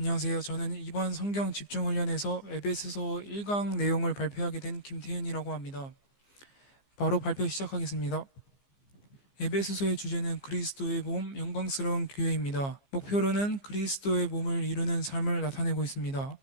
안녕하세요. 저는 이번 성경 집중훈련에서 에베소서 1강 내용을 발표하게 된 김태현이라고 합니다. 바로 발표 시작하겠습니다. 에베소서의 주제는 그리스도의 몸, 영광스러운 교회입니다. 목표로는 그리스도의 몸을 이루는 삶을 나타내고 있습니다.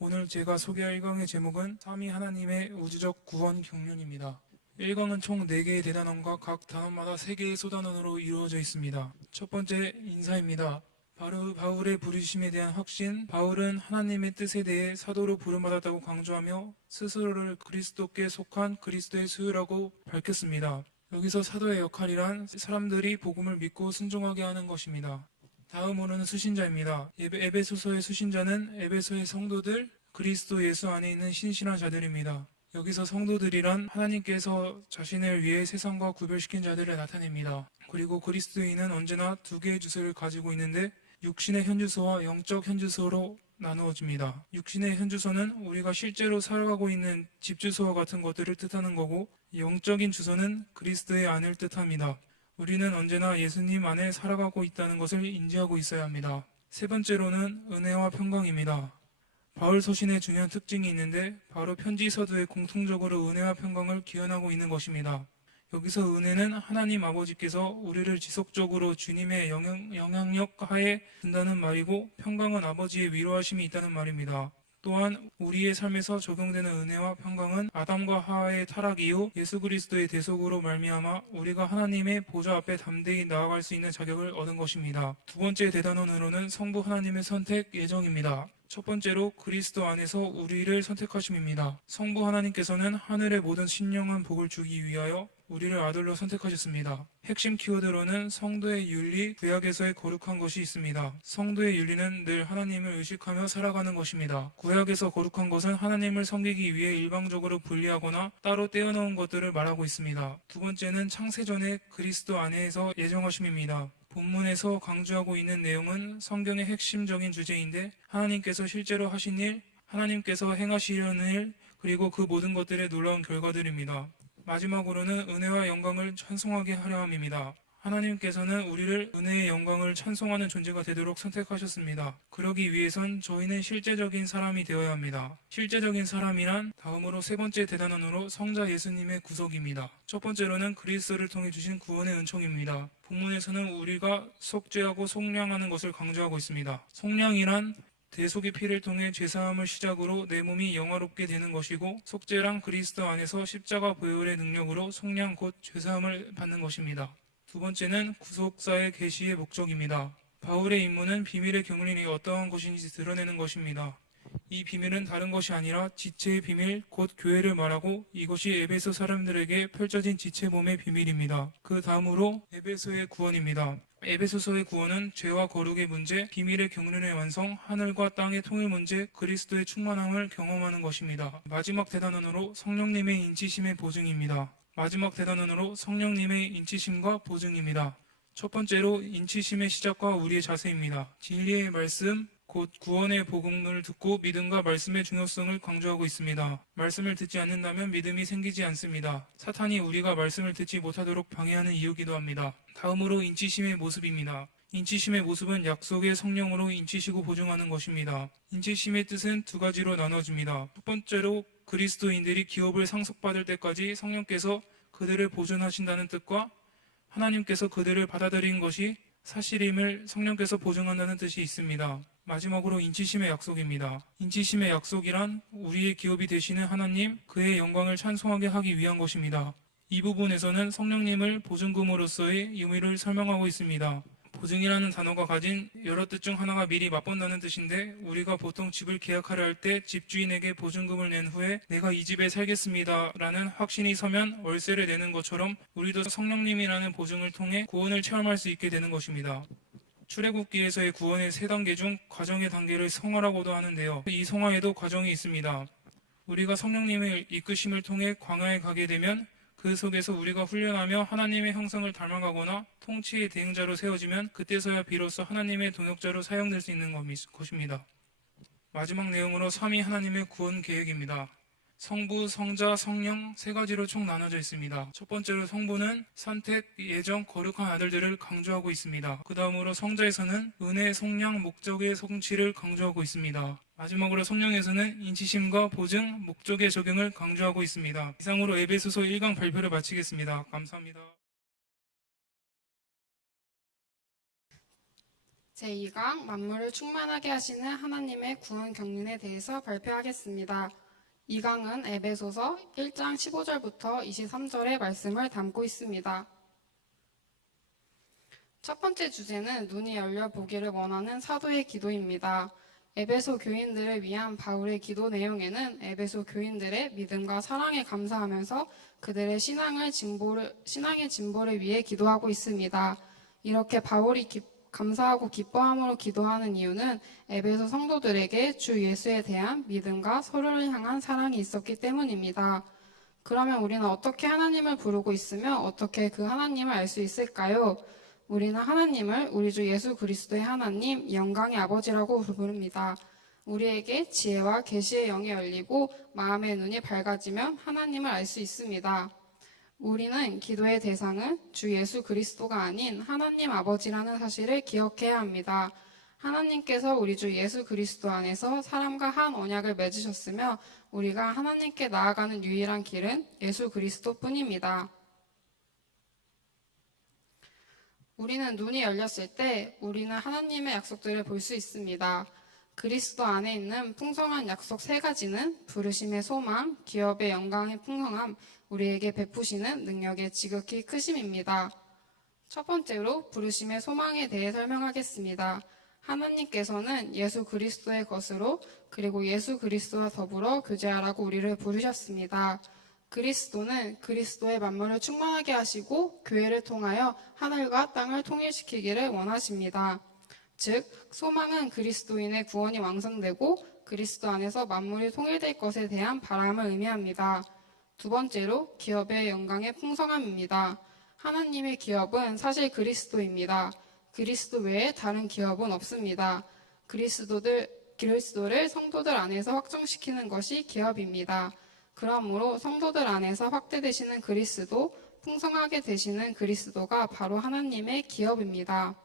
오늘 제가 소개할 1강의 제목은 삼위 하나님의 우주적 구원 경륜입니다. 1강은 총 4개의 대단원과 각 단원마다 3개의 소단원으로 이루어져 있습니다. 첫 번째, 인사입니다. 바로 바울의 부르심에 대한 확신, 바울은 하나님의 뜻에 대해 사도로 부름받았다고 강조하며 스스로를 그리스도께 속한 그리스도의 수요라고 밝혔습니다. 여기서 사도의 역할이란 사람들이 복음을 믿고 순종하게 하는 것입니다. 다음으로는 수신자입니다. 에베소서의 수신자는 에베소의 성도들, 그리스도 예수 안에 있는 신실한 자들입니다. 여기서 성도들이란 하나님께서 자신을 위해 세상과 구별시킨 자들을 나타냅니다. 그리고 그리스도인은 언제나 2개의 주소를 가지고 있는데 육신의 현주소와 영적 현주소로 나누어집니다. 육신의 현주소는 우리가 실제로 살아가고 있는 집 주소와 같은 것들을 뜻하는 거고, 영적인 주소는 그리스도의 안을 뜻합니다. 우리는 언제나 예수님 안에 살아가고 있다는 것을 인지하고 있어야 합니다. 세 번째로는 은혜와 평강입니다. 바울 서신의 중요한 특징이 있는데 바로 편지 서두에 공통적으로 은혜와 평강을 기원하고 있는 것입니다. 여기서 은혜는 하나님 아버지께서 우리를 지속적으로 주님의 영향력 하에 둔다는 말이고, 평강은 아버지의 위로하심이 있다는 말입니다. 또한 우리의 삶에서 적용되는 은혜와 평강은 아담과 하와의 타락 이후 예수 그리스도의 대속으로 말미암아 우리가 하나님의 보좌 앞에 담대히 나아갈 수 있는 자격을 얻은 것입니다. 두 번째 대단원으로는 성부 하나님의 선택 예정입니다. 첫 번째로 그리스도 안에서 우리를 선택하심입니다. 성부 하나님께서는 하늘의 모든 신령한 복을 주기 위하여 우리를 아들로 선택하셨습니다. 핵심 키워드로는 성도의 윤리, 구약에서의 거룩한 것이 있습니다. 성도의 윤리는 늘 하나님을 의식하며 살아가는 것입니다. 구약에서 거룩한 것은 하나님을 섬기기 위해 일방적으로 분리하거나 따로 떼어놓은 것들을 말하고 있습니다. 두 번째는 창세전에 그리스도 안에서 예정하심입니다. 본문에서 강조하고 있는 내용은 성경의 핵심적인 주제인데, 하나님께서 실제로 하신 일, 하나님께서 행하시려는 일, 그리고 그 모든 것들의 놀라운 결과들입니다. 마지막으로는 은혜와 영광을 찬송하게 하려 함입니다. 하나님께서는 우리를 은혜의 영광을 찬송하는 존재가 되도록 선택하셨습니다. 그러기 위해선 저희는 실제적인 사람이 되어야 합니다. 실제적인 사람이란 다음으로 세 번째 대단원으로 성자 예수님의 구속입니다. 첫 번째로는 그리스도를 통해 주신 구원의 은총입니다. 본문에서는 우리가 속죄하고 속량하는 것을 강조하고 있습니다. 속량이란 대속의 피를 통해 죄사함을 시작으로 내 몸이 영화롭게 되는 것이고, 속죄란 그리스도 안에서 십자가 보혈의 능력으로 속량 곧 죄사함을 받는 것입니다. 두 번째는 구속사의 계시의 목적입니다. 바울의 임무는 비밀의 경륜이 어떠한 것인지 드러내는 것입니다. 이 비밀은 다른 것이 아니라 지체의 비밀, 곧 교회를 말하고, 이것이 에베소 사람들에게 펼쳐진 지체 몸의 비밀입니다. 그 다음으로 에베소의 구원입니다. 에베소서의 구원은 죄와 거룩의 문제, 비밀의 경륜의 완성, 하늘과 땅의 통일 문제, 그리스도의 충만함을 경험하는 것입니다. 마지막 대단원으로 성령님의 인치심의 보증입니다. 마지막 대단원으로 성령님의 인치심과 보증입니다. 첫 번째로 인치심의 시작과 우리의 자세입니다. 진리의 말씀, 곧 구원의 복음을 듣고 믿음과 말씀의 중요성을 강조하고 있습니다. 말씀을 듣지 않는다면 믿음이 생기지 않습니다. 사탄이 우리가 말씀을 듣지 못하도록 방해하는 이유기도 합니다. 다음으로 인치심의 모습입니다. 인치심의 모습은 약속의 성령으로 인치시고 보증하는 것입니다. 인치심의 뜻은 2가지로 나눠집니다. 첫 번째로 그리스도인들이 기업을 상속받을 때까지 성령께서 그들을 보존하신다는 뜻과, 하나님께서 그들을 받아들인 것이 사실임을 성령께서 보증한다는 뜻이 있습니다. 마지막으로 인치심의 약속입니다. 인치심의 약속이란 우리의 기업이 되시는 하나님, 그의 영광을 찬송하게 하기 위한 것입니다. 이 부분에서는 성령님을 보증금으로서의 의미를 설명하고 있습니다. 보증이라는 단어가 가진 여러 뜻 중 하나가 미리 맛본다는 뜻인데, 우리가 보통 집을 계약하려 할 때 집주인에게 보증금을 낸 후에 내가 이 집에 살겠습니다 라는 확신이 서면 월세를 내는 것처럼 우리도 성령님이라는 보증을 통해 구원을 체험할 수 있게 되는 것입니다. 출애굽기에서의 구원의 3단계 중 과정의 단계를 성화라고도 하는데요. 이 성화에도 과정이 있습니다. 우리가 성령님의 이끄심을 통해 광야에 가게 되면 그 속에서 우리가 훈련하며 하나님의 형상을 닮아가거나 통치의 대행자로 세워지면 그때서야 비로소 하나님의 동역자로 사용될 수 있는 것입니다. 마지막 내용으로 삼위 하나님의 구원 계획입니다. 성부, 성자, 성령 세 가지로 총 나눠져 있습니다. 첫 번째로 성부는 선택, 예정, 거룩한 아들들을 강조하고 있습니다. 그 다음으로 성자에서는 은혜, 속량, 목적의 성취를 강조하고 있습니다. 마지막으로 성령에서는 인치심과 보증, 목적의 적용을 강조하고 있습니다. 이상으로 에베소서 1강 발표를 마치겠습니다. 감사합니다. 제2강 만물을 충만하게 하시는 하나님의 구원 경륜에 대해서 발표하겠습니다. 이 강은 에베소서 1장 15절부터 23절의 말씀을 담고 있습니다. 첫 번째 주제는 눈이 열려 보기를 원하는 사도의 기도입니다. 에베소 교인들을 위한 바울의 기도 내용에는 에베소 교인들의 믿음과 사랑에 감사하면서 그들의 신앙의 진보를 위해 기도하고 있습니다. 이렇게 바울이 감사하고 기뻐함으로 기도하는 이유는 에베소 성도들에게 주 예수에 대한 믿음과 서로를 향한 사랑이 있었기 때문입니다. 그러면 우리는 어떻게 하나님을 부르고 있으며 어떻게 그 하나님을 알 수 있을까요? 우리는 하나님을 우리 주 예수 그리스도의 하나님, 영광의 아버지라고 부릅니다. 우리에게 지혜와 계시의 영이 열리고 마음의 눈이 밝아지면 하나님을 알 수 있습니다. 우리는 기도의 대상은 주 예수 그리스도가 아닌 하나님 아버지라는 사실을 기억해야 합니다. 하나님께서 우리 주 예수 그리스도 안에서 사람과 한 언약을 맺으셨으며 우리가 하나님께 나아가는 유일한 길은 예수 그리스도뿐입니다. 우리는 눈이 열렸을 때 우리는 하나님의 약속들을 볼 수 있습니다. 그리스도 안에 있는 풍성한 약속 세 가지는 부르심의 소망, 기업의 영광의 풍성함, 우리에게 베푸시는 능력의 지극히 크심입니다. 첫 번째로 부르심의 소망에 대해 설명하겠습니다. 하나님께서는 예수 그리스도의 것으로 그리고 예수 그리스도와 더불어 교제하라고 우리를 부르셨습니다. 그리스도는 그리스도의 만물을 충만하게 하시고 교회를 통하여 하늘과 땅을 통일시키기를 원하십니다. 즉, 소망은 그리스도인의 구원이 완성되고 그리스도 안에서 만물이 통일될 것에 대한 바람을 의미합니다. 두 번째로 기업의 영광의 풍성함입니다. 하나님의 기업은 사실 그리스도입니다. 그리스도 외에 다른 기업은 없습니다. 그리스도를 성도들 안에서 확정시키는 것이 기업입니다. 그러므로 성도들 안에서 확대되시는 그리스도, 풍성하게 되시는 그리스도가 바로 하나님의 기업입니다.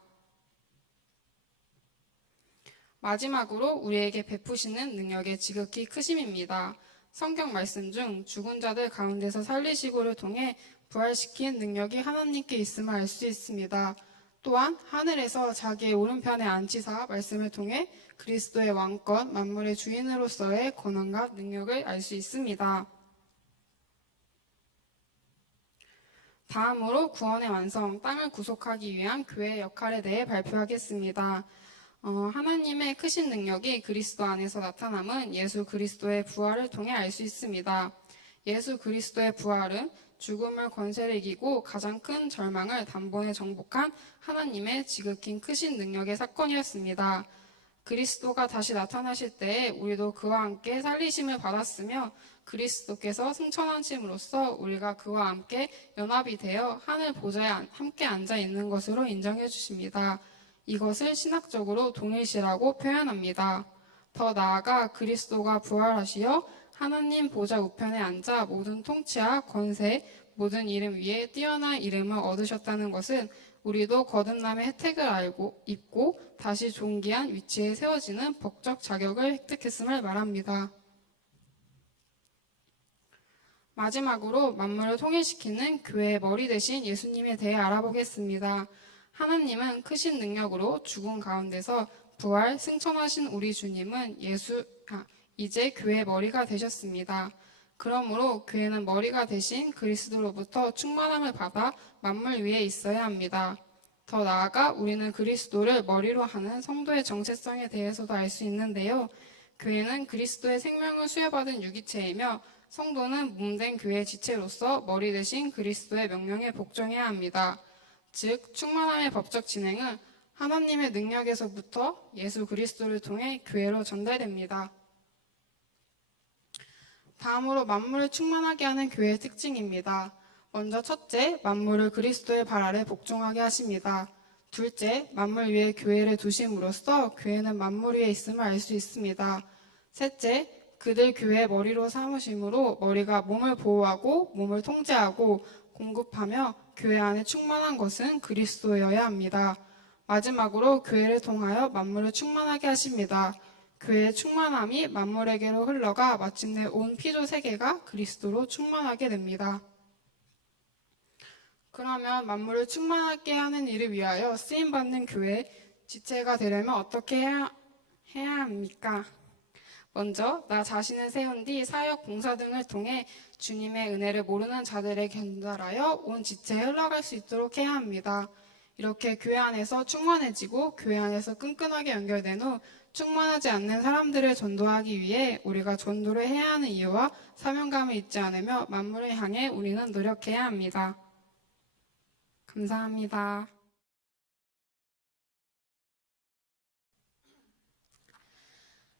마지막으로 우리에게 베푸시는 능력의 지극히 크심입니다. 성경 말씀 중 죽은 자들 가운데서 살리시고를 통해 부활시킨 능력이 하나님께 있음을 알 수 있습니다. 또한 하늘에서 자기의 오른편에 앉히사 말씀을 통해 그리스도의 왕권, 만물의 주인으로서의 권한과 능력을 알 수 있습니다. 다음으로 구원의 완성, 땅을 구속하기 위한 교회의 역할에 대해 발표하겠습니다. 하나님의 크신 능력이 그리스도 안에서 나타남은 예수 그리스도의 부활을 통해 알 수 있습니다. 예수 그리스도의 부활은 죽음을 권세를 이기고 가장 큰 절망을 단번에 정복한 하나님의 지극히 크신 능력의 사건이었습니다. 그리스도가 다시 나타나실 때에 우리도 그와 함께 살리심을 받았으며 그리스도께서 승천하심으로써 우리가 그와 함께 연합이 되어 하늘 보좌에 함께 앉아 있는 것으로 인정해 주십니다. 이것을 신학적으로 동일시라고 표현합니다. 더 나아가 그리스도가 부활하시어 하나님 보좌 우편에 앉아 모든 통치와 권세, 모든 이름 위에 뛰어난 이름을 얻으셨다는 것은 우리도 거듭남의 혜택을 입고 다시 존귀한 위치에 세워지는 법적 자격을 획득했음을 말합니다. 마지막으로 만물을 통일시키는 교회의 머리 대신 예수님에 대해 알아보겠습니다. 하나님은 크신 능력으로 죽은 가운데서 부활, 승천하신 우리 주님은 이제 교회의 머리가 되셨습니다. 그러므로 교회는 머리가 되신 그리스도로부터 충만함을 받아 만물 위에 있어야 합니다. 더 나아가 우리는 그리스도를 머리로 하는 성도의 정체성에 대해서도 알 수 있는데요. 교회는 그리스도의 생명을 수여받은 유기체이며 성도는 몸된 교회의 지체로서 머리 대신 그리스도의 명령에 복종해야 합니다. 즉, 충만함의 법적 진행은 하나님의 능력에서부터 예수 그리스도를 통해 교회로 전달됩니다. 다음으로 만물을 충만하게 하는 교회의 특징입니다. 먼저 첫째, 만물을 그리스도의 발 아래 복종하게 하십니다. 둘째, 만물 위에 교회를 두심으로써 교회는 만물 위에 있음을 알 수 있습니다. 셋째, 그들 교회의 머리로 삼으심으로 머리가 몸을 보호하고 몸을 통제하고 공급하며 교회 안에 충만한 것은 그리스도여야 합니다. 마지막으로 교회를 통하여 만물을 충만하게 하십니다. 교회의 충만함이 만물에게로 흘러가 마침내 온 피조 세계가 그리스도로 충만하게 됩니다. 그러면 만물을 충만하게 하는 일을 위하여 쓰임받는 교회 지체가 되려면 어떻게 해야 합니까? 먼저 나 자신을 세운 뒤 사역 봉사 등을 통해 주님의 은혜를 모르는 자들에 견달하여 온 지체에 흘러갈 수 있도록 해야 합니다. 이렇게 교회 안에서 충만해지고 교회 안에서 끈끈하게 연결된 후 충만하지 않는 사람들을 전도하기 위해 우리가 전도를 해야 하는 이유와 사명감을 잊지 않으며 만물을 향해 우리는 노력해야 합니다. 감사합니다.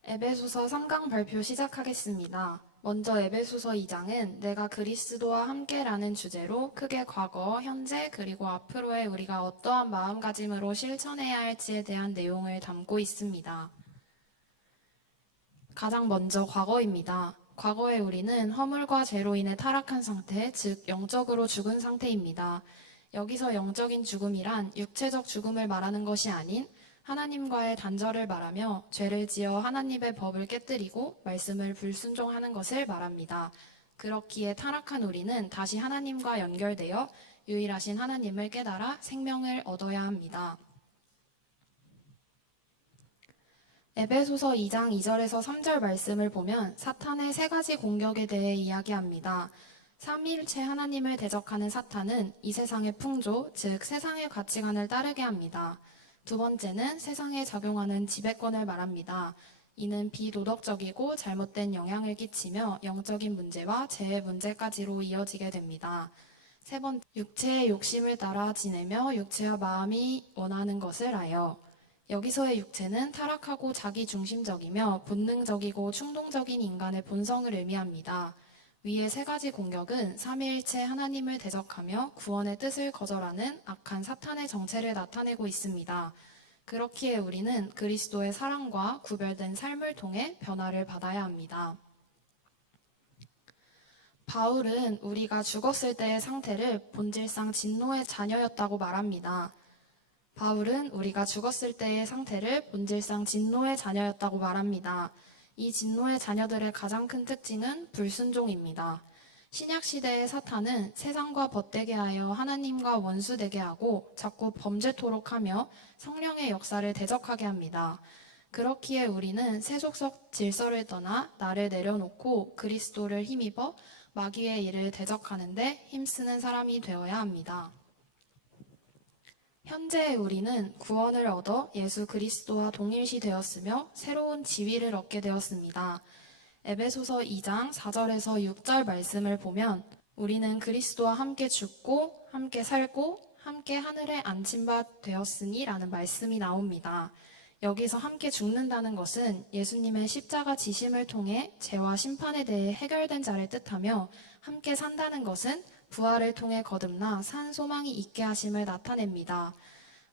에베소서 3강 발표 시작하겠습니다. 먼저 에베소서 2장은 내가 그리스도와 함께라는 주제로 크게 과거, 현재, 그리고 앞으로의 우리가 어떠한 마음가짐으로 실천해야 할지에 대한 내용을 담고 있습니다. 가장 먼저 과거입니다. 과거의 우리는 허물과 죄로 인해 타락한 상태, 즉 영적으로 죽은 상태입니다. 여기서 영적인 죽음이란 육체적 죽음을 말하는 것이 아닌 하나님과의 단절을 말하며 죄를 지어 하나님의 법을 깨뜨리고 말씀을 불순종하는 것을 말합니다. 그렇기에 타락한 우리는 다시 하나님과 연결되어 유일하신 하나님을 깨달아 생명을 얻어야 합니다. 에베소서 2장 2절에서 3절 말씀을 보면 사탄의 세 가지 공격에 대해 이야기합니다. 삼위일체 하나님을 대적하는 사탄은 이 세상의 풍조, 즉 세상의 가치관을 따르게 합니다. 두 번째는 세상에 작용하는 지배권을 말합니다. 이는 비도덕적이고 잘못된 영향을 끼치며 영적인 문제와 재해 문제까지로 이어지게 됩니다. 세 번째, 육체의 욕심을 따라 지내며 육체와 마음이 원하는 것을 하여. 여기서의 육체는 타락하고 자기중심적이며 본능적이고 충동적인 인간의 본성을 의미합니다. 위의 세 가지 공격은 삼위일체 하나님을 대적하며 구원의 뜻을 거절하는 악한 사탄의 정체를 나타내고 있습니다. 그렇기에 우리는 그리스도의 사랑과 구별된 삶을 통해 변화를 받아야 합니다. 바울은 우리가 죽었을 때의 상태를 본질상 진노의 자녀였다고 말합니다. 바울은 우리가 죽었을 때의 상태를 본질상 진노의 자녀였다고 말합니다. 이 진노의 자녀들의 가장 큰 특징은 불순종입니다. 신약시대의 사탄은 세상과 벗되게 하여 하나님과 원수되게 하고 자꾸 범죄토록 하며 성령의 역사를 대적하게 합니다. 그렇기에 우리는 세속적 질서를 떠나 나를 내려놓고 그리스도를 힘입어 마귀의 일을 대적하는데 힘쓰는 사람이 되어야 합니다. 현재의 우리는 구원을 얻어 예수 그리스도와 동일시 되었으며 새로운 지위를 얻게 되었습니다. 에베소서 2장 4절에서 6절 말씀을 보면 우리는 그리스도와 함께 죽고 함께 살고 함께 하늘에 앉힌 바 되었으니 라는 말씀이 나옵니다. 여기서 함께 죽는다는 것은 예수님의 십자가 지심을 통해 죄와 심판에 대해 해결된 자를 뜻하며 함께 산다는 것은 부활을 통해 거듭나 산 소망이 있게 하심을 나타냅니다.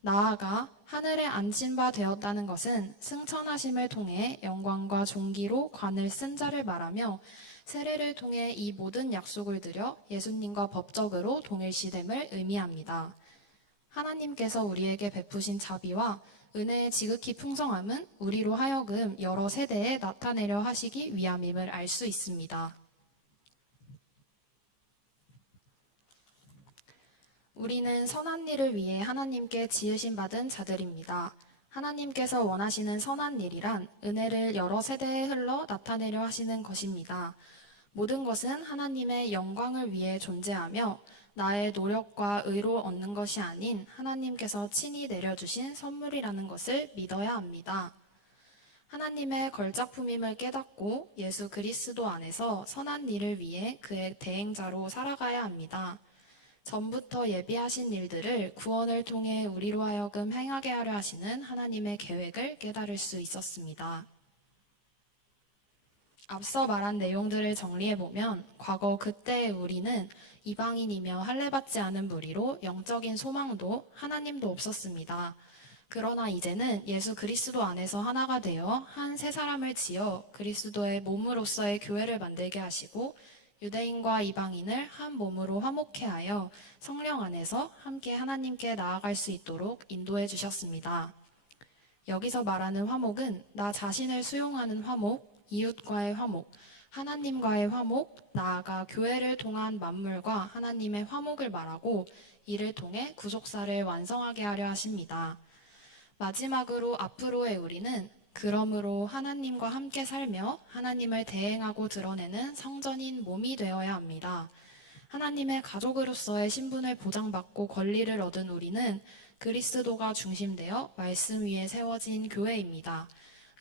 나아가 하늘에 앉힌 바 되었다는 것은 승천하심을 통해 영광과 존귀로 관을 쓴 자를 말하며 세례를 통해 이 모든 약속을 드려 예수님과 법적으로 동일시됨을 의미합니다. 하나님께서 우리에게 베푸신 자비와 은혜의 지극히 풍성함은 우리로 하여금 여러 세대에 나타내려 하시기 위함임을 알 수 있습니다. 우리는 선한 일을 위해 하나님께 지으심 받은 자들입니다. 하나님께서 원하시는 선한 일이란 은혜를 여러 세대에 흘러 나타내려 하시는 것입니다. 모든 것은 하나님의 영광을 위해 존재하며 나의 노력과 의로 얻는 것이 아닌 하나님께서 친히 내려주신 선물이라는 것을 믿어야 합니다. 하나님의 걸작품임을 깨닫고 예수 그리스도 안에서 선한 일을 위해 그의 대행자로 살아가야 합니다. 전부터 예비하신 일들을 구원을 통해 우리로 하여금 행하게 하려 하시는 하나님의 계획을 깨달을 수 있었습니다. 앞서 말한 내용들을 정리해보면 과거 그때의 우리는 이방인이며 할례받지 않은 무리로 영적인 소망도 하나님도 없었습니다. 그러나 이제는 예수 그리스도 안에서 하나가 되어 한 새 사람을 지어 그리스도의 몸으로서의 교회를 만들게 하시고 유대인과 이방인을 한 몸으로 화목케 하여 성령 안에서 함께 하나님께 나아갈 수 있도록 인도해 주셨습니다. 여기서 말하는 화목은 나 자신을 수용하는 화목, 이웃과의 화목, 하나님과의 화목, 나아가 교회를 통한 만물과 하나님의 화목을 말하고 이를 통해 구속사를 완성하게 하려 하십니다. 마지막으로 앞으로의 우리는 그러므로 하나님과 함께 살며 하나님을 대행하고 드러내는 성전인 몸이 되어야 합니다. 하나님의 가족으로서의 신분을 보장받고 권리를 얻은 우리는 그리스도가 중심되어 말씀 위에 세워진 교회입니다.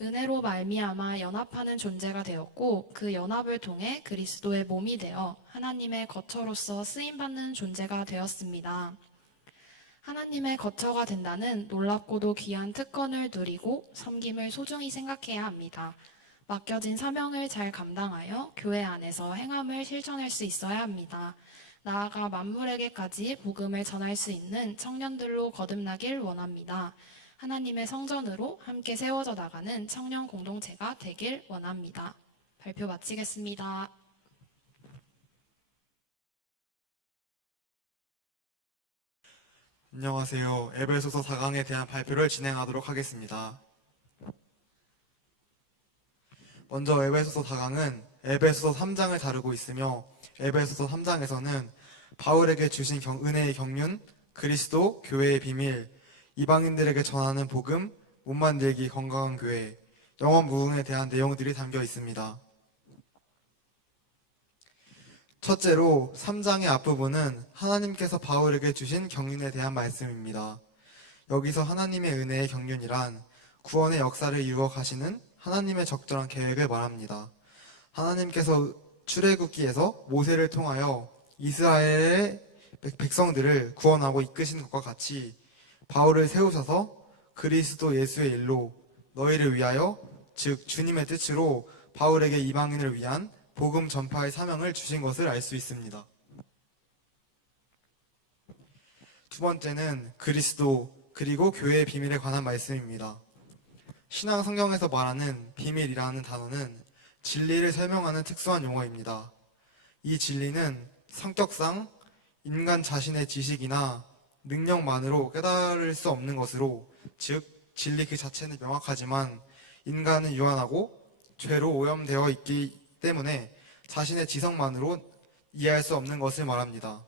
은혜로 말미암아 연합하는 존재가 되었고 그 연합을 통해 그리스도의 몸이 되어 하나님의 거처로서 쓰임받는 존재가 되었습니다. 하나님의 거처가 된다는 놀랍고도 귀한 특권을 누리고 섬김을 소중히 생각해야 합니다. 맡겨진 사명을 잘 감당하여 교회 안에서 행함을 실천할 수 있어야 합니다. 나아가 만물에게까지 복음을 전할 수 있는 청년들로 거듭나길 원합니다. 하나님의 성전으로 함께 세워져 나가는 청년 공동체가 되길 원합니다. 발표 마치겠습니다. 안녕하세요. 에베소서 4강에 대한 발표를 진행하도록 하겠습니다. 먼저 에베소서 4강은 에베소서 3장을 다루고 있으며 에베소서 3장에서는 바울에게 주신 은혜의 경륜, 그리스도, 교회의 비밀, 이방인들에게 전하는 복음, 몸 만들기, 건강한 교회, 영원 무궁에 대한 내용들이 담겨 있습니다. 첫째로 3장의 앞부분은 하나님께서 바울에게 주신 경륜에 대한 말씀입니다. 여기서 하나님의 은혜의 경륜이란 구원의 역사를 이루어 가시는 하나님의 적절한 계획을 말합니다. 하나님께서 출애굽기에서 모세를 통하여 이스라엘의 백성들을 구원하고 이끄시는 것과 같이 바울을 세우셔서 그리스도 예수의 일로 너희를 위하여, 즉 주님의 뜻으로 바울에게 이방인을 위한 복음 전파의 사명을 주신 것을 알 수 있습니다. 두 번째는 그리스도 그리고 교회의 비밀에 관한 말씀입니다. 신앙 성경에서 말하는 비밀이라는 단어는 진리를 설명하는 특수한 용어입니다. 이 진리는 성격상 인간 자신의 지식이나 능력만으로 깨달을 수 없는 것으로, 즉 진리 그 자체는 명확하지만 인간은 유한하고 죄로 오염되어 있기 때문에 자신의 지성만으로 이해할 수 없는 것을 말합니다.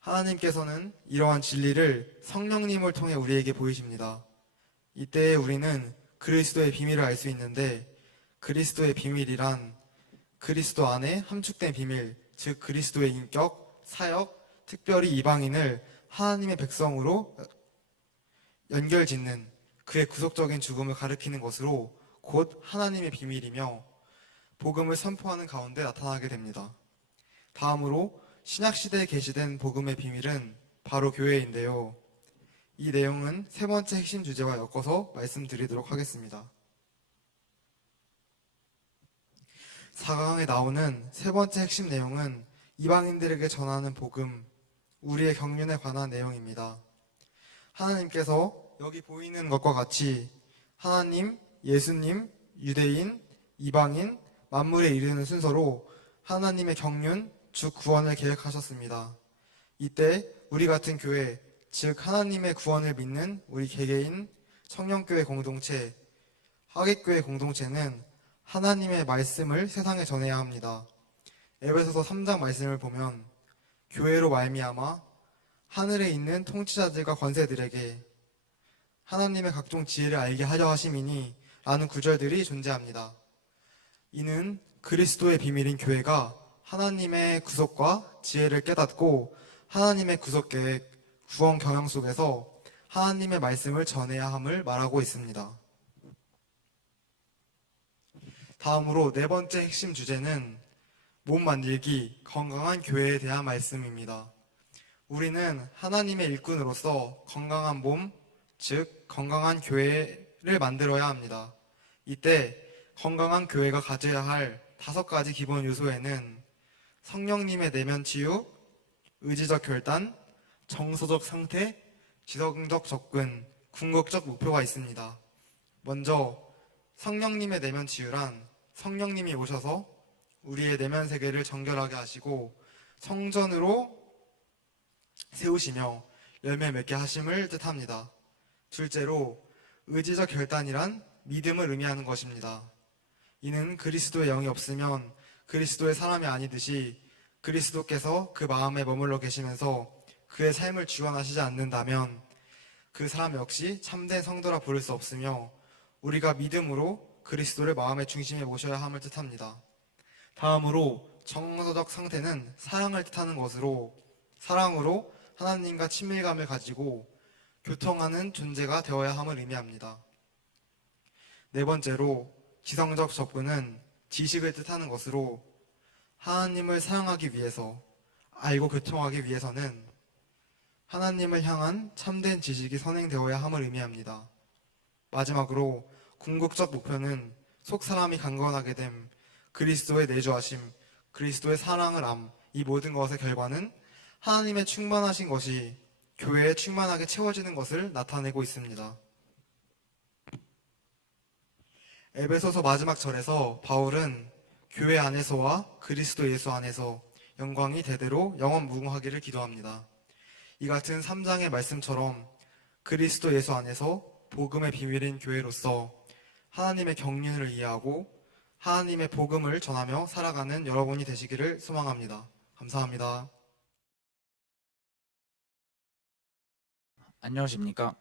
하나님께서는 이러한 진리를 성령님을 통해 우리에게 보이십니다. 이때 우리는 그리스도의 비밀을 알 수 있는데, 그리스도의 비밀이란 그리스도 안에 함축된 비밀, 즉 그리스도의 인격, 사역, 특별히 이방인을 하나님의 백성으로 연결짓는 그의 구속적인 죽음을 가리키는 것으로 곧 하나님의 비밀이며 복음을 선포하는 가운데 나타나게 됩니다. 다음으로 신약시대에 계시된 복음의 비밀은 바로 교회인데요. 이 내용은 세 번째 핵심 주제와 엮어서 말씀드리도록 하겠습니다. 4강에 나오는 세 번째 핵심 내용은 이방인들에게 전하는 복음, 우리의 경륜에 관한 내용입니다. 하나님께서 여기 보이는 것과 같이 하나님, 예수님, 유대인, 이방인, 만물에 이르는 순서로 하나님의 경륜, 즉 구원을 계획하셨습니다. 이때 우리 같은 교회, 즉 하나님의 구원을 믿는 우리 개개인, 청년교회 공동체, 하객교회 공동체는 하나님의 말씀을 세상에 전해야 합니다. 에베소서 3장 말씀을 보면 교회로 말미암아 하늘에 있는 통치자들과 권세들에게 하나님의 각종 지혜를 알게 하려 하심이니 라는 구절들이 존재합니다. 이는 그리스도의 비밀인 교회가 하나님의 구속과 지혜를 깨닫고 하나님의 구속계획, 구원 경영 속에서 하나님의 말씀을 전해야 함을 말하고 있습니다. 다음으로 네 번째 핵심 주제는 몸 만들기, 건강한 교회에 대한 말씀입니다. 우리는 하나님의 일꾼으로서 건강한 몸, 즉 건강한 교회를 만들어야 합니다. 이때 건강한 교회가 가져야 할 5가지 기본 요소에는 성령님의 내면 치유, 의지적 결단, 정서적 상태, 지성적 접근, 궁극적 목표가 있습니다. 먼저 성령님의 내면 치유란 성령님이 오셔서 우리의 내면 세계를 정결하게 하시고 성전으로 세우시며 열매 맺게 하심을 뜻합니다. 둘째로 의지적 결단이란 믿음을 의미하는 것입니다. 이는 그리스도의 영이 없으면 그리스도의 사람이 아니듯이 그리스도께서 그 마음에 머물러 계시면서 그의 삶을 주관하시지 않는다면 그 사람 역시 참된 성도라 부를 수 없으며 우리가 믿음으로 그리스도를 마음의 중심에 모셔야 함을 뜻합니다. 다음으로 정서적 상태는 사랑을 뜻하는 것으로 사랑으로 하나님과 친밀감을 가지고 교통하는 존재가 되어야 함을 의미합니다. 네 번째로 지성적 접근은 지식을 뜻하는 것으로 하나님을 사랑하기 위해서 알고 교통하기 위해서는 하나님을 향한 참된 지식이 선행되어야 함을 의미합니다. 마지막으로 궁극적 목표는 속 사람이 강건하게 됨, 그리스도의 내주하심, 그리스도의 사랑을 이 모든 것의 결과는 하나님의 충만하신 것이 교회에 충만하게 채워지는 것을 나타내고 있습니다. 에베소서 마지막 절에서 바울은 교회 안에서와 그리스도 예수 안에서 영광이 대대로 영원 무궁하기를 기도합니다. 이 같은 3장의 말씀처럼 그리스도 예수 안에서 복음의 비밀인 교회로서 하나님의 경륜을 이해하고 하나님의 복음을 전하며 살아가는 여러분이 되시기를 소망합니다. 감사합니다. 안녕하십니까.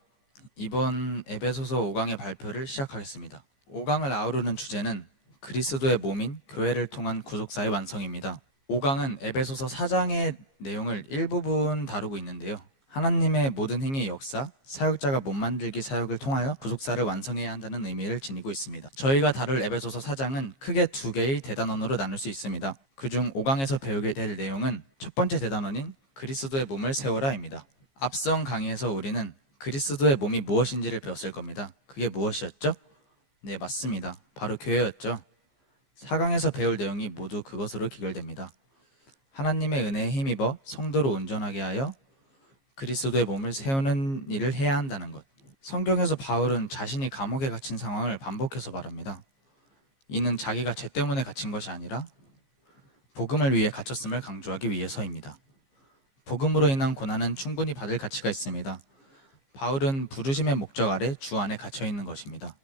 이번 에베소서 5강의 발표를 시작하겠습니다. 5강을 아우르는 주제는 그리스도의 몸인 교회를 통한 구속사의 완성입니다. 5강은 에베소서 4장의 내용을 일부분 다루고 있는데요. 하나님의 모든 행위의 역사, 사역자가 몸 만들기 사역을 통하여 구속사를 완성해야 한다는 의미를 지니고 있습니다. 저희가 다룰 에베소서 4장은 크게 두 개의 대단원으로 나눌 수 있습니다. 그중 5강에서 배우게 될 내용은 첫 번째 대단원인 그리스도의 몸을 세워라입니다. 앞선 강의에서 우리는 그리스도의 몸이 무엇인지를 배웠을 겁니다. 그게 무엇이었죠? 네, 맞습니다. 바로 교회였죠. 4강에서 배울 내용이 모두 그것으로 귀결됩니다. 하나님의 은혜에 힘입어 성도를 온전하게 하여 그리스도의 몸을 세우는 일을 해야 한다는 것. 성경에서 바울은 자신이 감옥에 갇힌 상황을 반복해서 말합니다. 이는 자기가 죄 때문에 갇힌 것이 아니라 복음을 위해 갇혔음을 강조하기 위해서입니다. 복음으로 인한 고난은 충분히 받을 가치가 있습니다. 바울은 부르심의 목적 아래 주 안에 갇혀 있는 것입니다.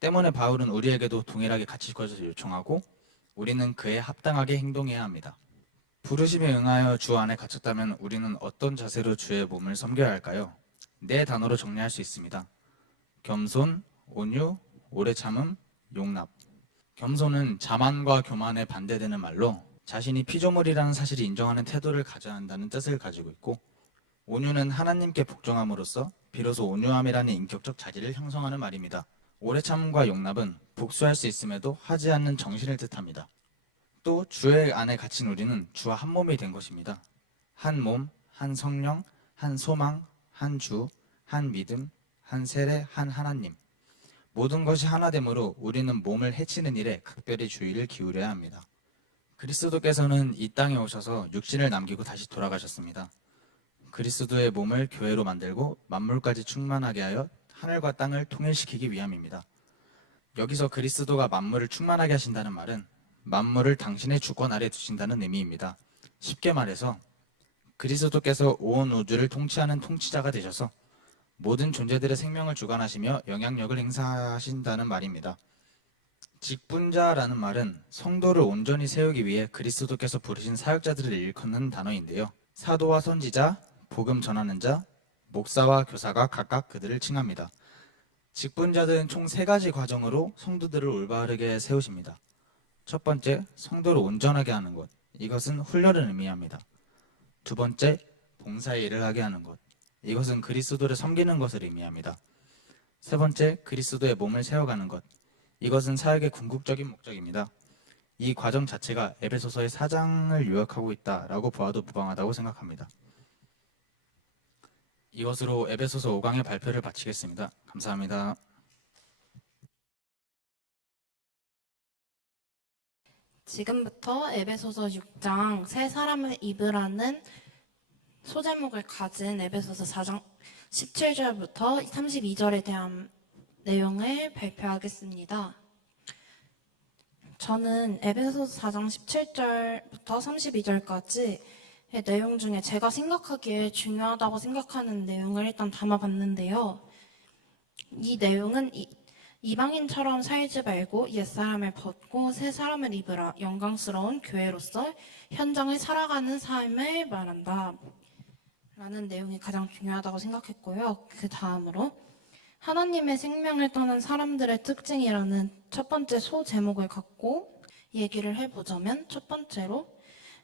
때문에 바울은 우리에게도 동일하게 갇힐 것을 요청하고 우리는 그에 합당하게 행동해야 합니다. 부르심에 응하여 주 안에 갇혔다면 우리는 어떤 자세로 주의 몸을 섬겨야 할까요? 네 단어로 정리할 수 있습니다. 겸손, 온유, 오래 참음, 용납. 겸손은 자만과 교만에 반대되는 말로 자신이 피조물이라는 사실을 인정하는 태도를 가져야 한다는 뜻을 가지고 있고, 온유는 하나님께 복종함으로써 비로소 온유함이라는 인격적 자질을 형성하는 말입니다. 오래 참음과 용납은 복수할 수 있음에도 하지 않는 정신을 뜻합니다. 또 주의 안에 갇힌 우리는 주와 한 몸이 된 것입니다. 한 몸, 한 성령, 한 소망, 한 주, 한 믿음, 한 세례, 한 하나님. 모든 것이 하나됨으로 우리는 몸을 해치는 일에 각별히 주의를 기울여야 합니다. 그리스도께서는 이 땅에 오셔서 육신을 남기고 다시 돌아가셨습니다. 그리스도의 몸을 교회로 만들고 만물까지 충만하게 하여 하늘과 땅을 통일시키기 위함입니다. 여기서 그리스도가 만물을 충만하게 하신다는 말은 만물을 당신의 주권 아래 두신다는 의미입니다. 쉽게 말해서 그리스도께서 온 우주를 통치하는 통치자가 되셔서 모든 존재들의 생명을 주관하시며 영향력을 행사하신다는 말입니다. 직분자라는 말은 성도를 온전히 세우기 위해 그리스도께서 부르신 사역자들을 일컫는 단어인데요. 사도와 선지자, 복음 전하는 자, 목사와 교사가 각각 그들을 칭합니다. 직분자들은 총 3가지 과정으로 성도들을 올바르게 세우십니다. 첫 번째, 성도를 온전하게 하는 것. 이것은 훈련을 의미합니다. 두 번째, 봉사의 일을 하게 하는 것. 이것은 그리스도를 섬기는 것을 의미합니다. 세 번째, 그리스도의 몸을 세워가는 것. 이것은 사역의 궁극적인 목적입니다. 이 과정 자체가 에베소서의 4장을 요약하고 있다라고 보아도 무방하다고 생각합니다. 이것으로 에베소서 5강의 발표를 마치겠습니다. 감사합니다. 지금부터 에베소서 6장 새 사람을 입으라는 소제목을 가진 에베소서 4장 17절부터 32절에 대한 내용을 발표하겠습니다. 저는 에베소서 4장 17절부터 32절까지 내용 중에 제가 생각하기에 중요하다고 생각하는 내용을 일단 담아봤는데요. 이 내용은 이방인처럼 살지 말고 옛사람을 벗고 새 사람을 입으라. 영광스러운 교회로서 현장을 살아가는 삶을 말한다. 라는 내용이 가장 중요하다고 생각했고요. 그 다음으로 하나님의 생명을 떠난 사람들의 특징이라는 첫 번째 소제목을 갖고 얘기를 해보자면, 첫 번째로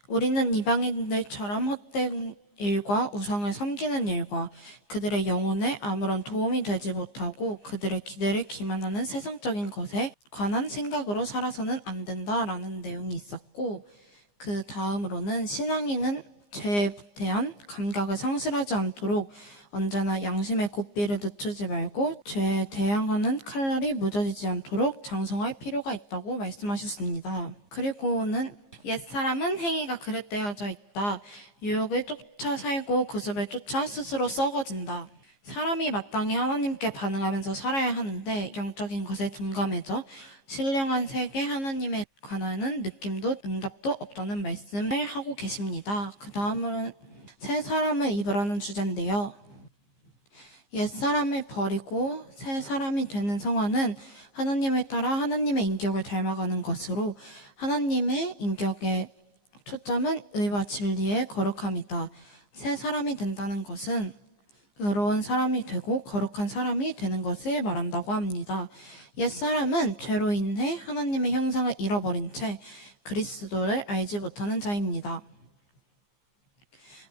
우리는 이방인들처럼 헛된 일과 우상을 섬기는 일과 그들의 영혼에 아무런 도움이 되지 못하고 그들의 기대를 기만하는 세상적인 것에 관한 생각으로 살아서는 안 된다라는 내용이 있었고, 그 다음으로는 신앙인은 죄에 대한 감각을 상실하지 않도록 언제나 양심의 고삐를 늦추지 말고 죄에 대항하는 칼날이 무뎌지지 않도록 장성할 필요가 있다고 말씀하셨습니다. 그리고는 옛사람은 행위가 그릇되어져 있다. 유혹을 쫓아 살고 구습을 쫓아 스스로 썩어진다. 사람이 마땅히 하나님께 반응하면서 살아야 하는데 영적인 것에 둔감해져 신령한 세계 하나님에 관하는 느낌도 응답도 없다는 말씀을 하고 계십니다. 그 다음은 새 사람을 입으라는 주제인데요. 옛사람을 버리고 새 사람이 되는 성화는 하나님을 따라 하나님의 인격을 닮아가는 것으로 하나님의 인격의 초점은 의와 진리의 거룩함이다. 새 사람이 된다는 것은 의로운 사람이 되고 거룩한 사람이 되는 것을 말한다고 합니다. 옛사람은 죄로 인해 하나님의 형상을 잃어버린 채 그리스도를 알지 못하는 자입니다.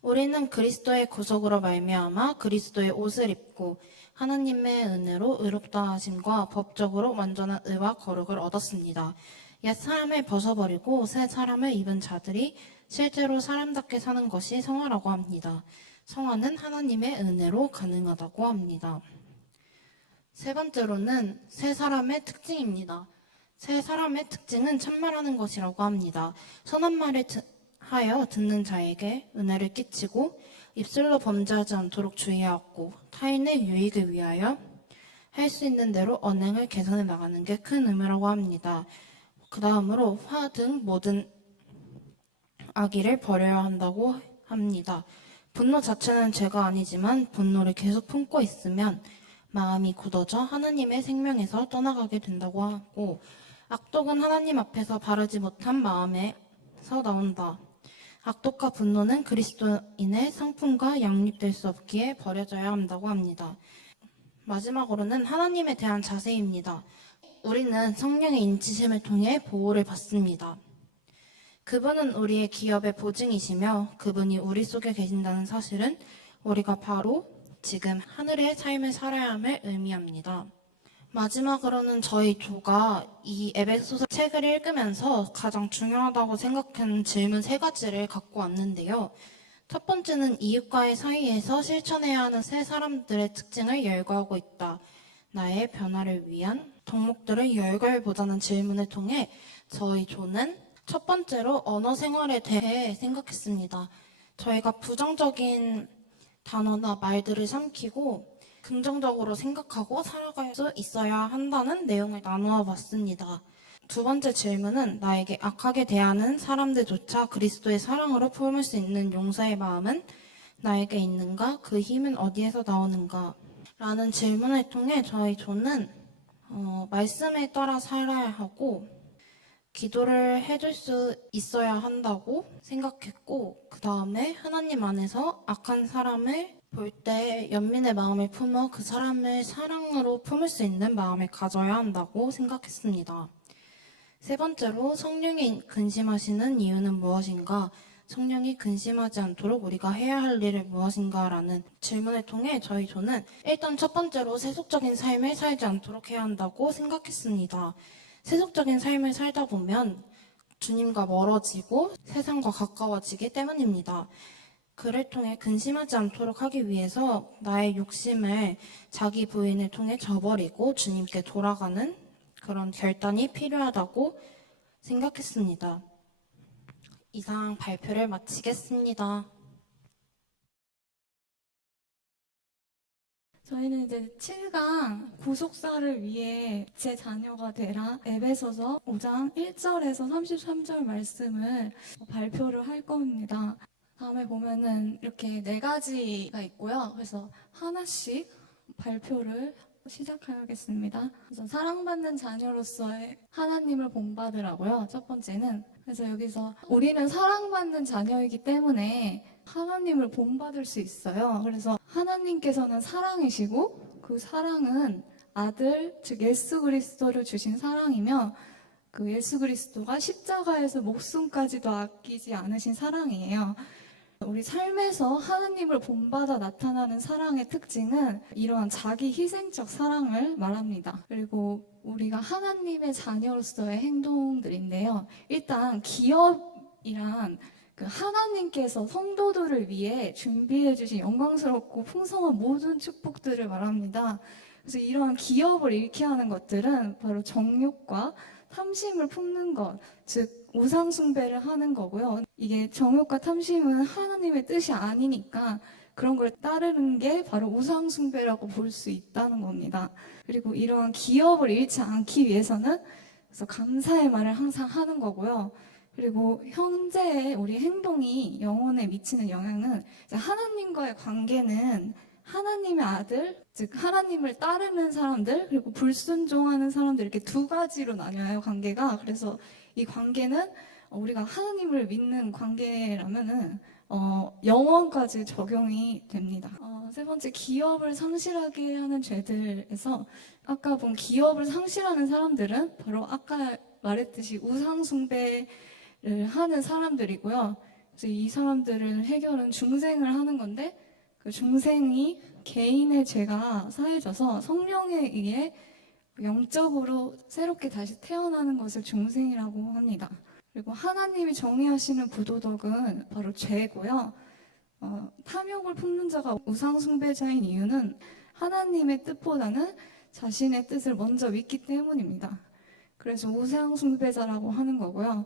우리는 그리스도의 구속으로 말미암아 그리스도의 옷을 입고 하나님의 은혜로 의롭다 하심과 법적으로 완전한 의와 거룩을 얻었습니다. 옛사람을 벗어버리고 새 사람을 입은 자들이 실제로 사람답게 사는 것이 성화라고 합니다. 성화는 하나님의 은혜로 가능하다고 합니다. 세 번째로는 새 사람의 특징입니다. 새 사람의 특징은 참말하는 것이라고 합니다. 선한 말을 하여 듣는 자에게 은혜를 끼치고 입술로 범죄하지 않도록 주의하고 타인의 유익을 위하여 할 수 있는 대로 언행을 개선해 나가는 게 큰 의미라고 합니다. 그 다음으로 화 등 모든 악의를 버려야 한다고 합니다. 분노 자체는 죄가 아니지만 분노를 계속 품고 있으면 마음이 굳어져 하나님의 생명에서 떠나가게 된다고 하고, 악독은 하나님 앞에서 바르지 못한 마음에서 나온다. 악독과 분노는 그리스도인의 성품과 양립될 수 없기에 버려져야 한다고 합니다. 마지막으로는 하나님에 대한 자세입니다. 우리는 성령의 인치심을 통해 보호를 받습니다. 그분은 우리의 기업의 보증이시며 그분이 우리 속에 계신다는 사실은 우리가 바로 지금 하늘의 삶을 살아야 함을 의미합니다. 마지막으로는 저희 조가 이 에베소서 책을 읽으면서 가장 중요하다고 생각하는 질문 3가지를 갖고 왔는데요. 첫 번째는 이웃과의 사이에서 실천해야 하는 새 사람들의 특징을 열거하고 있다. 나의 변화를 위한 덕목들을 열거해보자는 질문을 통해 저희 조는 첫 번째로 언어 생활에 대해 생각했습니다. 저희가 부정적인 단어나 말들을 삼키고 긍정적으로 생각하고 살아갈 수 있어야 한다는 내용을 나누어 봤습니다. 두 번째 질문은 나에게 악하게 대하는 사람들조차 그리스도의 사랑으로 품을 수 있는 용서의 마음은 나에게 있는가? 그 힘은 어디에서 나오는가? 라는 질문을 통해 저희 조는 말씀에 따라 살아야 하고 기도를 해줄 수 있어야 한다고 생각했고, 그 다음에 하나님 안에서 악한 사람을 볼 때 연민의 마음을 품어 그 사람을 사랑으로 품을 수 있는 마음을 가져야 한다고 생각했습니다. 세 번째로 성령이 근심하시는 이유는 무엇인가? 성령이 근심하지 않도록 우리가 해야 할 일은 무엇인가? 라는 질문을 통해 저희 조는 일단 첫 번째로 세속적인 삶을 살지 않도록 해야 한다고 생각했습니다. 세속적인 삶을 살다 보면 주님과 멀어지고 세상과 가까워지기 때문입니다. 그를 통해 근심하지 않도록 하기 위해서 나의 욕심을 자기 부인을 통해 저버리고 주님께 돌아가는 그런 결단이 필요하다고 생각했습니다. 이상 발표를 마치겠습니다. 저희는 이제 7강 구속사를 위해 제 자녀가 되라 에베소서 5장 1절에서 33절 말씀을 발표를 할 겁니다. 다음에 보면은 이렇게 4가지가 있고요. 그래서 하나씩 발표를 시작하겠습니다. 그래서 사랑받는 자녀로서의 하나님을 본받으라고요. 첫 번째는. 그래서 여기서 우리는 사랑받는 자녀이기 때문에 하나님을 본받을 수 있어요. 그래서 하나님께서는 사랑이시고 그 사랑은 아들, 즉 예수 그리스도를 주신 사랑이며 그 예수 그리스도가 십자가에서 목숨까지도 아끼지 않으신 사랑이에요. 우리 삶에서 하나님을 본받아 나타나는 사랑의 특징은 이러한 자기 희생적 사랑을 말합니다. 그리고 우리가 하나님의 자녀로서의 행동들인데요. 일단 기업이란 그 하나님께서 성도들을 위해 준비해 주신 영광스럽고 풍성한 모든 축복들을 말합니다. 그래서 이러한 기업을 잃게 하는 것들은 바로 정욕과 탐심을 품는 것, 즉 우상 숭배를 하는 거고요. 이게 정욕과 탐심은 하나님의 뜻이 아니니까 그런 걸 따르는 게 바로 우상 숭배라고 볼 수 있다는 겁니다. 그리고 이러한 기업을 잃지 않기 위해서는 그래서 감사의 말을 항상 하는 거고요. 그리고 현재의 우리 행동이 영혼에 미치는 영향은 이제 하나님과의 관계는 하나님의 아들, 즉 하나님을 따르는 사람들, 그리고 불순종하는 사람들 이렇게 2가지로 나뉘어요, 관계가. 그래서 이 관계는 우리가 하나님을 믿는 관계라면은 영원까지 적용이 됩니다. 세 번째, 기업을 상실하게 하는 죄들에서 아까 본 기업을 상실하는 사람들은 바로 아까 말했듯이 우상 숭배를 하는 사람들이고요. 그래서 이 사람들을 해결은 중생을 하는 건데 그 중생이 개인의 죄가 사해져서 성령에 의해 영적으로 새롭게 다시 태어나는 것을 중생이라고 합니다. 그리고 하나님이 정의하시는 부도덕은 바로 죄고요. 탐욕을 품는 자가 우상 숭배자인 이유는 하나님의 뜻보다는 자신의 뜻을 먼저 믿기 때문입니다. 그래서 우상 숭배자라고 하는 거고요.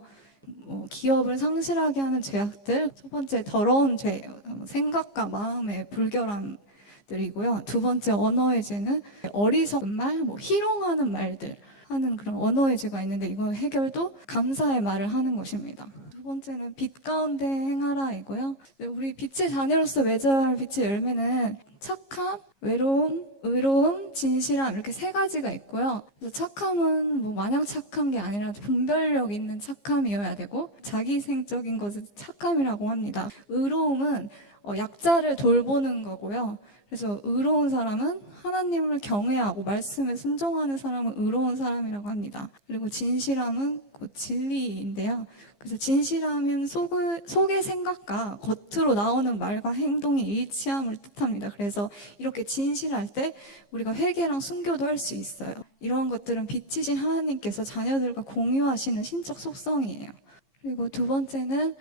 기업을 상실하게 하는 죄악들, 첫 번째 더러운 죄, 생각과 마음의 불결함들이고요. 2번째 언어의 죄는 어리석은 말, 희롱하는 말들 하는 그런 언어의 죄가 있는데 이거 해결도 감사의 말을 하는 것입니다. 2번째는 빛 가운데 행하라이고요. 우리 빛의 자녀로서 맺어야 할 빛의 열매는 착함, 외로움, 의로움, 진실함 이렇게 3가지가 있고요. 그래서 착함은 마냥 착한 게 아니라 분별력 있는 착함이어야 되고 자기생적인 것을 착함이라고 합니다. 의로움은 약자를 돌보는 거고요. 그래서 의로운 사람은 하나님을 경외하고 말씀에 순종하는 사람은 의로운 사람이라고 합니다. 그리고 진실함은 곧 진리인데요. 그래서 진실함은 속의 생각과 겉으로 나오는 말과 행동이 일치함을 뜻합니다. 그래서 이렇게 진실할 때 우리가 회개랑 순교도 할 수 있어요. 이러한 것들은 빛이신 하나님께서 자녀들과 공유하시는 신적 속성이에요. 그리고 2번째는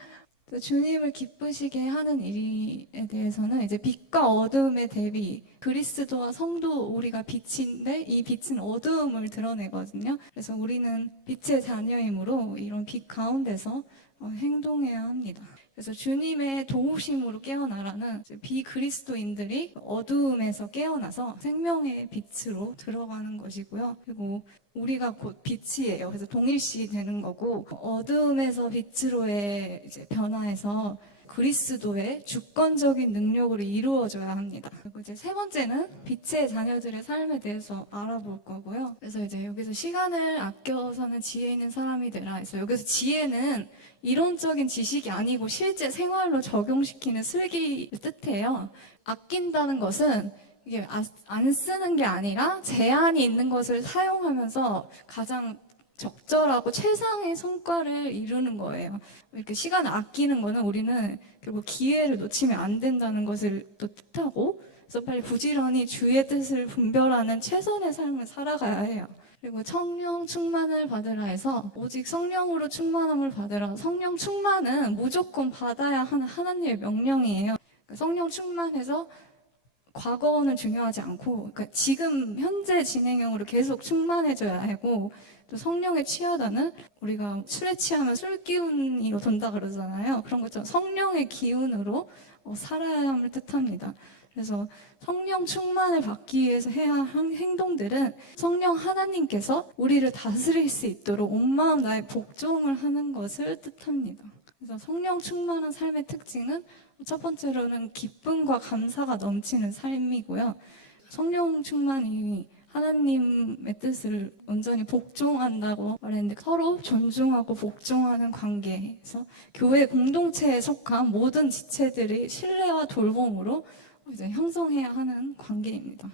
주님을 기쁘시게 하는 일에 대해서는 이제 빛과 어두움의 대비, 그리스도와 성도 우리가 빛인데 이 빛은 어두움을 드러내거든요. 그래서 우리는 빛의 자녀이므로 이런 빛 가운데서 행동해야 합니다. 그래서 주님의 도우심으로 깨어나라는 비그리스도인들이 어두움에서 깨어나서 생명의 빛으로 들어가는 것이고요. 그리고 우리가 곧 빛이에요. 그래서 동일시 되는 거고 어두움에서 빛으로의 이제 변화해서 그리스도의 주권적인 능력으로 이루어져야 합니다. 그리고 이제 3번째는 빛의 자녀들의 삶에 대해서 알아볼 거고요. 그래서 이제 여기서 시간을 아껴서는 지혜 있는 사람이 되라. 그래서 여기서 지혜는 이론적인 지식이 아니고 실제 생활로 적용시키는 슬기를 뜻해요. 아낀다는 것은 이게 안 쓰는 게 아니라 제한이 있는 것을 사용하면서 가장 적절하고 최상의 성과를 이루는 거예요. 이렇게 시간을 아끼는 거는 우리는 결국 기회를 놓치면 안 된다는 것을 또 뜻하고, 그래서 빨리 부지런히 주의 뜻을 분별하는 최선의 삶을 살아가야 해요. 그리고 성령 충만을 받으라 해서 오직 성령으로 충만함을 받으라. 성령 충만은 무조건 받아야 하는 하나님의 명령이에요. 그러니까 성령 충만해서 과거는 중요하지 않고, 그러니까 지금 현재 진행형으로 계속 충만해져야 하고, 또 성령에 취하다는 우리가 술에 취하면 술 기운이 돈다 그러잖아요. 그런 것처럼 성령의 기운으로 살아야 함을 뜻합니다. 그래서 성령 충만을 받기 위해서 해야 할 행동들은 성령 하나님께서 우리를 다스릴 수 있도록 온 마음 나의 복종을 하는 것을 뜻합니다. 그래서 성령 충만한 삶의 특징은 첫 번째로는 기쁨과 감사가 넘치는 삶이고요. 성령 충만이 하나님의 뜻을 온전히 복종한다고 말했는데 서로 존중하고 복종하는 관계에서 교회 공동체에 속한 모든 지체들이 신뢰와 돌봄으로 이제 형성해야 하는 관계입니다.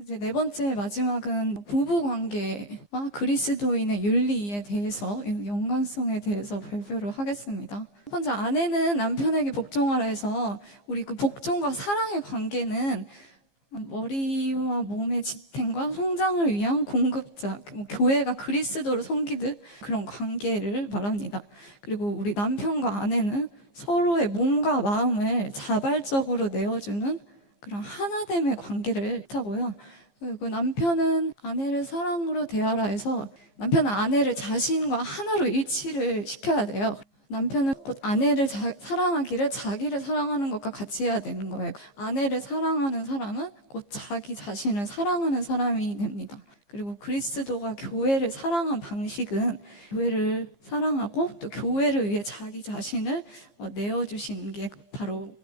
이제 네 번째 마지막은 부부 관계와 그리스도인의 윤리에 대해서 연관성에 대해서 발표를 하겠습니다. 첫 번째, 아내는 남편에게 복종하라 해서 우리 그 복종과 사랑의 관계는 머리와 몸의 지탱과 성장을 위한 공급자, 교회가 그리스도를 섬기듯 그런 관계를 말합니다. 그리고 우리 남편과 아내는 서로의 몸과 마음을 자발적으로 내어주는 그런 하나됨의 관계를 뜻하고요. 그리고 남편은 아내를 사랑으로 대하라 해서 남편은 아내를 자신과 하나로 일치를 시켜야 돼요. 남편은 곧 아내를 사랑하기를 자기를 사랑하는 것과 같이 해야 되는 거예요. 아내를 사랑하는 사람은 곧 자기 자신을 사랑하는 사람이 됩니다. 그리고 그리스도가 교회를 사랑한 방식은 교회를 사랑하고 또 교회를 위해 자기 자신을 내어주신 게 바로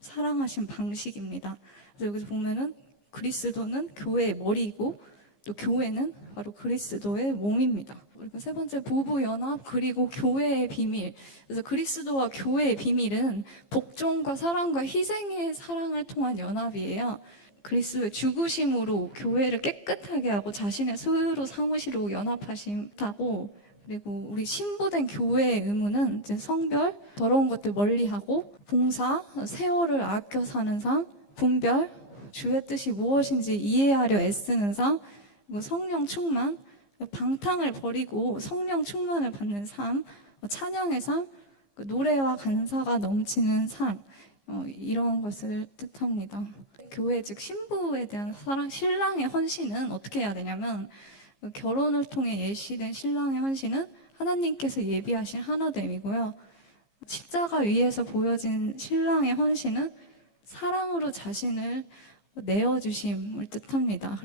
사랑하신 방식입니다. 그래서 여기서 보면은 그리스도는 교회의 머리이고 또 교회는 바로 그리스도의 몸입니다. 그리고 세 번째, 부부 연합 그리고 교회의 비밀. 그래서 그리스도와 교회의 비밀은 복종과 사랑과 희생의 사랑을 통한 연합이에요. 그리스도의 죽으심으로 교회를 깨끗하게 하고 자신의 소유로 삼으시려고 연합하신다고. 그리고 우리 신부된 교회의 의무는 이제 성별, 더러운 것들 멀리하고 봉사, 세월을 아껴 사는 삶, 분별, 주의 뜻이 무엇인지 이해하려 애쓰는 삶, 그리고 성령 충만, 방탕을 버리고 성령 충만을 받는 삶, 찬양의 삶, 노래와 간사가 넘치는 삶, 이런 것을 뜻합니다. 교회 즉 신부에 대한 사랑, 신랑의 헌신은 어떻게 해야 되냐면 결혼을 통해 예시된 신랑의 헌신은 하나님께서 예비하신 하나됨이고요. 십자가 위에서 보여진 신랑의 헌신은 사랑으로 자신을 내어주심을 뜻합니다.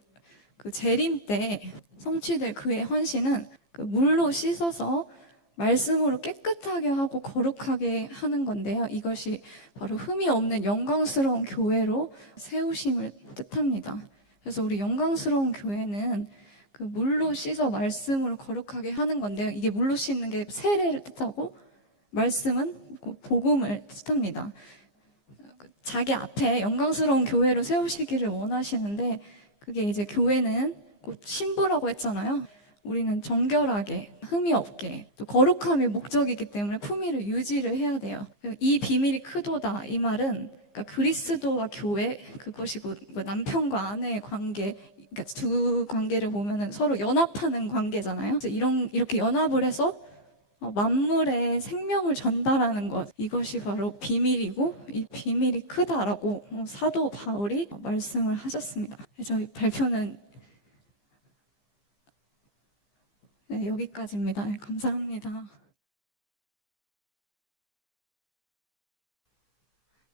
그 재림 때 성취될 그의 헌신은 그 물로 씻어서 말씀으로 깨끗하게 하고 거룩하게 하는 건데요. 이것이 바로 흠이 없는 영광스러운 교회로 세우심을 뜻합니다. 그래서 우리 영광스러운 교회는 그 물로 씻어 말씀으로 거룩하게 하는 건데요. 이게 물로 씻는 게 세례를 뜻하고 말씀은 복음을 뜻합니다. 자기 앞에 영광스러운 교회로 세우시기를 원하시는데 그게 이제 교회는 곧 신부라고 했잖아요. 우리는 정결하게, 흠이 없게, 또 거룩함이 목적이기 때문에 품위를 유지를 해야 돼요. 이 비밀이 크도다. 이 말은 그러니까 그리스도와 교회, 그것이고 남편과 아내의 관계, 그러니까 두 관계를 보면은 서로 연합하는 관계잖아요. 이렇게 연합을 해서 만물의 생명을 전달하는 것, 이것이 바로 비밀이고 이 비밀이 크다라고 사도 바울이 말씀을 하셨습니다. 저희 발표는 여기까지입니다. 감사합니다.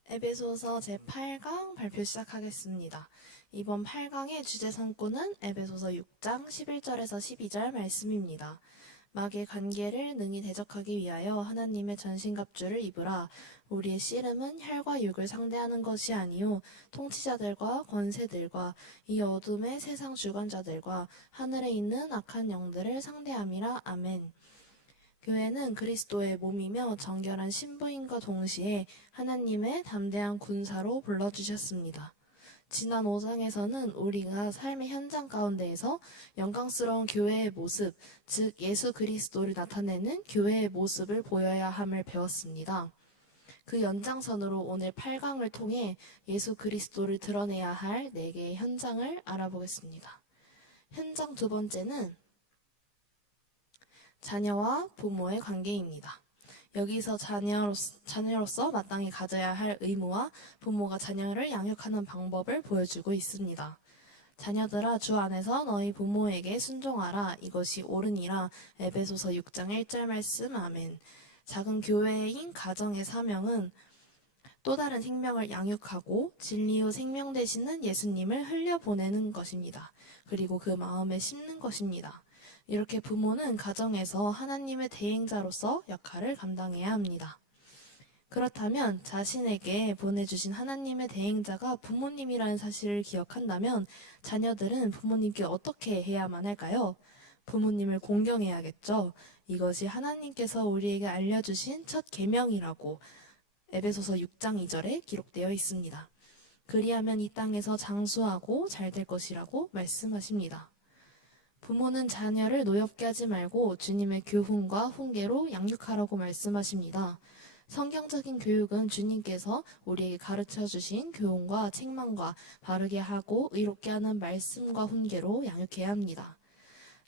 에베소서 제8강 발표 시작하겠습니다. 이번 8강의 주제 선고는 에베소서 6장 11절에서 12절 말씀입니다. 마귀의 관계를 능히 대적하기 위하여 하나님의 전신갑주를 입으라. 우리의 씨름은 혈과 육을 상대하는 것이 아니요 통치자들과 권세들과 이 어둠의 세상 주관자들과 하늘에 있는 악한 영들을 상대함이라. 아멘. 교회는 그리스도의 몸이며 정결한 신부인과 동시에 하나님의 담대한 군사로 불러주셨습니다. 지난 5장에서는 우리가 삶의 현장 가운데에서 영광스러운 교회의 모습, 즉 예수 그리스도를 나타내는 교회의 모습을 보여야 함을 배웠습니다. 그 연장선으로 오늘 8강을 통해 예수 그리스도를 드러내야 할 4개의 현장을 알아보겠습니다. 현장 두 번째는 자녀와 부모의 관계입니다. 여기서 자녀로서 마땅히 가져야 할 의무와 부모가 자녀를 양육하는 방법을 보여주고 있습니다. 자녀들아 주 안에서 너희 부모에게 순종하라. 이것이 옳으니라. 에베소서 6장 1절 말씀. 아멘. 작은 교회인 가정의 사명은 또 다른 생명을 양육하고 진리요 생명 되시는 예수님을 흘려보내는 것입니다. 그리고 그 마음에 심는 것입니다. 이렇게 부모는 가정에서 하나님의 대행자로서 역할을 감당해야 합니다. 그렇다면 자신에게 보내주신 하나님의 대행자가 부모님이라는 사실을 기억한다면 자녀들은 부모님께 어떻게 해야만 할까요? 부모님을 공경해야겠죠. 이것이 하나님께서 우리에게 알려주신 첫 계명이라고 에베소서 6장 2절에 기록되어 있습니다. 그리하면 이 땅에서 장수하고 잘 될 것이라고 말씀하십니다. 부모는 자녀를 노엽게 하지 말고 주님의 교훈과 훈계로 양육하라고 말씀하십니다. 성경적인 교육은 주님께서 우리에게 가르쳐 주신 교훈과 책망과 바르게 하고 의롭게 하는 말씀과 훈계로 양육해야 합니다.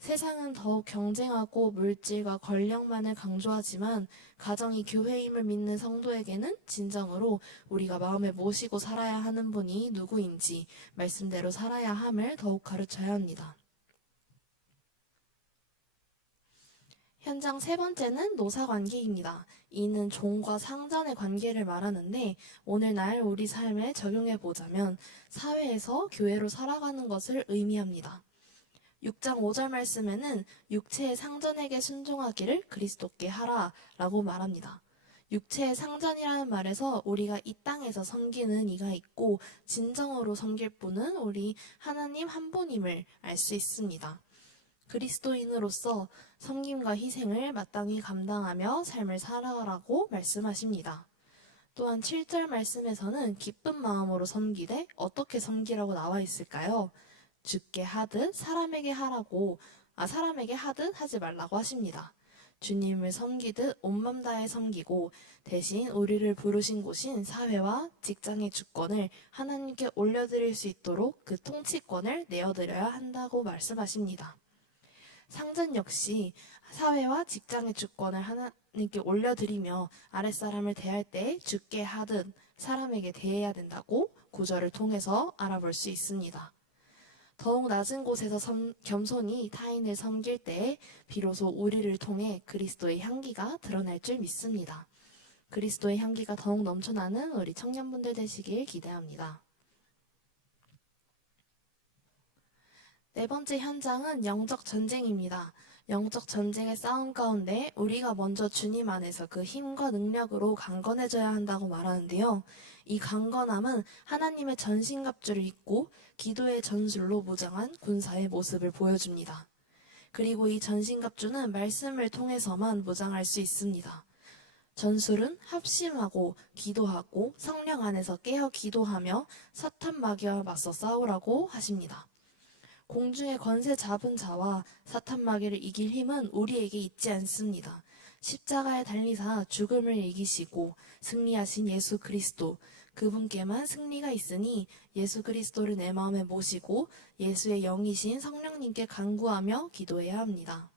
세상은 더욱 경쟁하고 물질과 권력만을 강조하지만 가정이 교회임을 믿는 성도에게는 진정으로 우리가 마음에 모시고 살아야 하는 분이 누구인지 말씀대로 살아야 함을 더욱 가르쳐야 합니다. 현장 세 번째는 노사관계입니다. 이는 종과 상전의 관계를 말하는데 오늘날 우리 삶에 적용해 보자면 사회에서 교회로 살아가는 것을 의미합니다. 6장 5절 말씀에는 육체의 상전에게 순종하기를 그리스도께 하라 라고 말합니다. 육체의 상전이라는 말에서 우리가 이 땅에서 섬기는 이가 있고 진정으로 섬길 분은 우리 하나님 한 분임을 알 수 있습니다. 그리스도인으로서 섬김과 희생을 마땅히 감당하며 삶을 살아가라고 말씀하십니다. 또한 7절 말씀에서는 기쁜 마음으로 섬기되 어떻게 섬기라고 나와 있을까요? 주께 하듯 사람에게 하듯 하지 말라고 하십니다. 주님을 섬기듯 온맘 다해 섬기고 대신 우리를 부르신 곳인 사회와 직장의 주권을 하나님께 올려드릴 수 있도록 그 통치권을 내어드려야 한다고 말씀하십니다. 상전 역시 사회와 직장의 주권을 하나님께 올려드리며 아랫사람을 대할 때 주께 하듯 사람에게 대해야 된다고 구절을 통해서 알아볼 수 있습니다. 더욱 낮은 곳에서 겸손히 타인을 섬길 때 비로소 우리를 통해 그리스도의 향기가 드러날 줄 믿습니다. 그리스도의 향기가 더욱 넘쳐나는 우리 청년분들 되시길 기대합니다. 네 번째 현장은 영적 전쟁입니다. 영적 전쟁의 싸움 가운데 우리가 먼저 주님 안에서 그 힘과 능력으로 강건해져야 한다고 말하는데요. 이 강건함은 하나님의 전신갑주를 입고 기도의 전술로 무장한 군사의 모습을 보여줍니다. 그리고 이 전신갑주는 말씀을 통해서만 무장할 수 있습니다. 전술은 합심하고 기도하고 성령 안에서 깨어 기도하며 사탄 마귀와 맞서 싸우라고 하십니다. 공중의 권세 잡은 자와 사탄 마귀를 이길 힘은 우리에게 있지 않습니다. 십자가에 달리사 죽음을 이기시고 승리하신 예수 그리스도, 그분께만 승리가 있으니 예수 그리스도를 내 마음에 모시고 예수의 영이신 성령님께 간구하며 기도해야 합니다.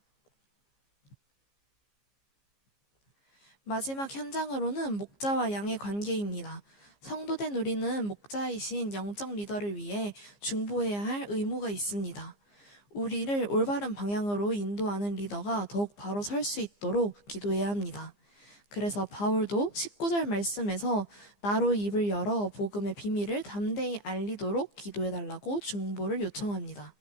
마지막 현장으로는 목자와 양의 관계입니다. 성도된 우리는 목자이신 영적 리더를 위해 중보해야 할 의무가 있습니다. 우리를 올바른 방향으로 인도하는 리더가 더욱 바로 설 수 있도록 기도해야 합니다. 그래서 바울도 19절 말씀에서 나로 입을 열어 복음의 비밀을 담대히 알리도록 기도해달라고 중보를 요청합니다.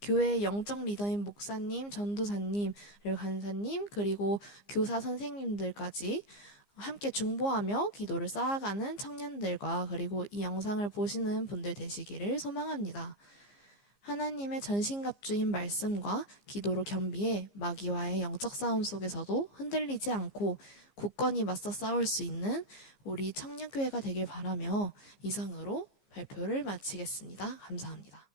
교회의 영적 리더인 목사님, 전도사님, 간사님, 그리고 교사 선생님들까지 함께 중보하며 기도를 쌓아가는 청년들과 그리고 이 영상을 보시는 분들 되시기를 소망합니다. 하나님의 전신갑주인 말씀과 기도로 겸비해 마귀와의 영적 싸움 속에서도 흔들리지 않고 굳건히 맞서 싸울 수 있는 우리 청년교회가 되길 바라며 이상으로 발표를 마치겠습니다. 감사합니다.